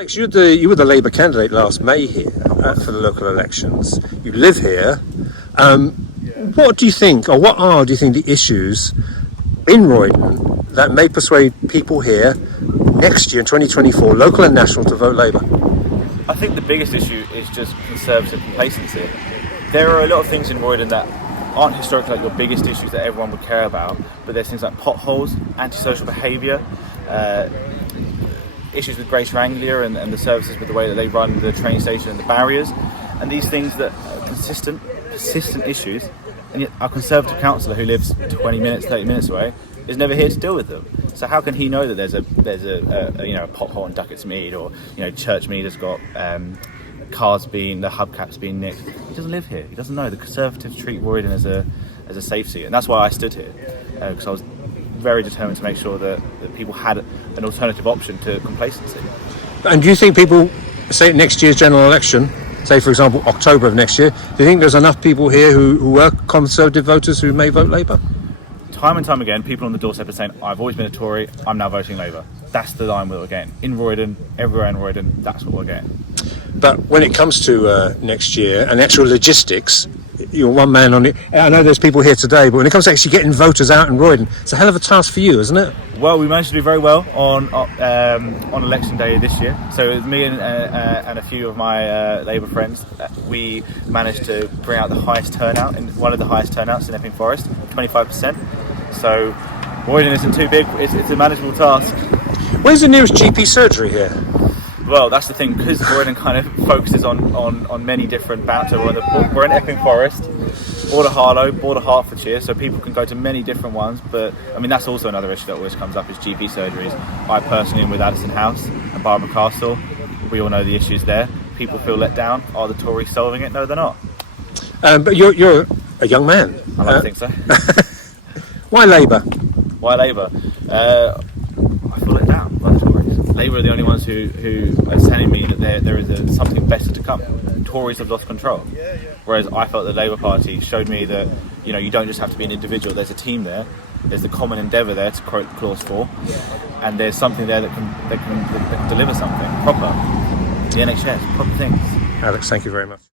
Alex, you were the Labour candidate last May here for the local elections. You live here. What do you think, or do you think the issues in Roydon that may persuade people here next year in 2024, local and national, to vote Labour? I think the biggest issue is just Conservative complacency. There are a lot of things in Roydon that aren't historically like your biggest issues that everyone would care about, but there's things like potholes, antisocial behaviour, issues with Grace Wrangler and the services with the way that they run the train station and the barriers, and these things that are persistent issues, and yet our Conservative councillor who lives 20 minutes, 30 minutes away is never here to deal with them. So how can he know that there's a pothole in Duckett's Mead, or Churchmead has got the hubcaps being nicked? He doesn't live here. He doesn't know. The Conservatives treat Roydon as a safe seat, and that's why I stood here, because I was very determined to make sure that people had an alternative option to complacency. And do you think people, say next year's general election, say for example October of next year, do you think there's enough people here who were Conservative voters who may vote Labour? Time and time again, people on the doorstep are saying, I've always been a Tory, I'm now voting Labour. That's the line we're getting. In Roydon, everywhere in Roydon, that's what we're getting. But when it comes to next year and actual logistics, you're one man on it. I know there's people here today, but when it comes to actually getting voters out in Roydon, it's a hell of a task for you, isn't it? Well, we managed to do very well on election day this year. So with me and a few of my Labour friends, we managed to bring out the highest turnout, in one of the highest turnouts in Epping Forest, 25%. So Roydon isn't too big, it's a manageable task. Where's the nearest GP surgery here? Well, that's the thing, because Roydon kind of focuses on many different bounds. So we're in Epping Forest, border Harlow, border Hertfordshire, so people can go to many different ones. But I mean, that's also another issue that always comes up is GP surgeries. I personally am with Addison House and Barbara Castle. We all know the issues there. People feel let down. Are the Tories solving it? No, they're not. But you're a young man. I don't think so. Why Labour? Why Labour? I feel let down by the Tories. Labour are the only ones who are telling me that there is something better to come. Tories have lost control. Whereas I felt the Labour Party showed me that you don't just have to be an individual. There's a team there. There's the common endeavour there, to quote Clause 4, and there's something there that can deliver something proper. The NHS, proper things. Alex, thank you very much.